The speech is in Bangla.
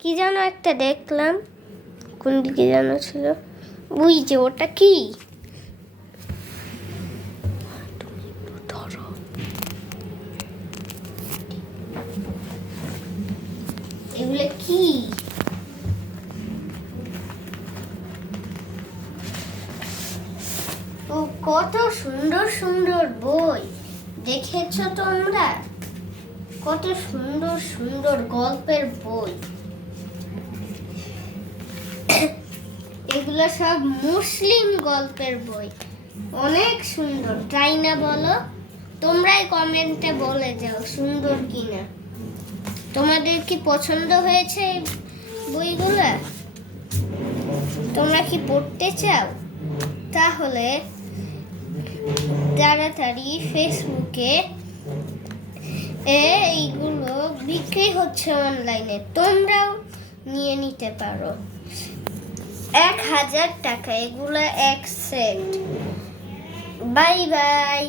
কি যেন একটা দেখলাম, কোন দিকে যেন ছিল, ওই যে ওটা কি? এগুলো কি? ও কত সুন্দর সুন্দর বই, দেখেছো তোমরা? কত সুন্দর সুন্দর গল্পের বই। এগুলো সব মুসলিম গল্পের বই, অনেক সুন্দর, তাই না বলো? তোমরাই কমেন্টে বলে যাও সুন্দর কিনা। তোমাদের কি পছন্দ হয়েছে এই বইগুলো? তোমরা কি পড়তে চাও? তাহলে তাড়াতাড়ি ফেসবুকে এইগুলো বিক্রি হচ্ছে অনলাইনে, তোমরাও নিয়ে নিতে পারো। 1000 টাকা এগুলো এক সেট। Bye bye.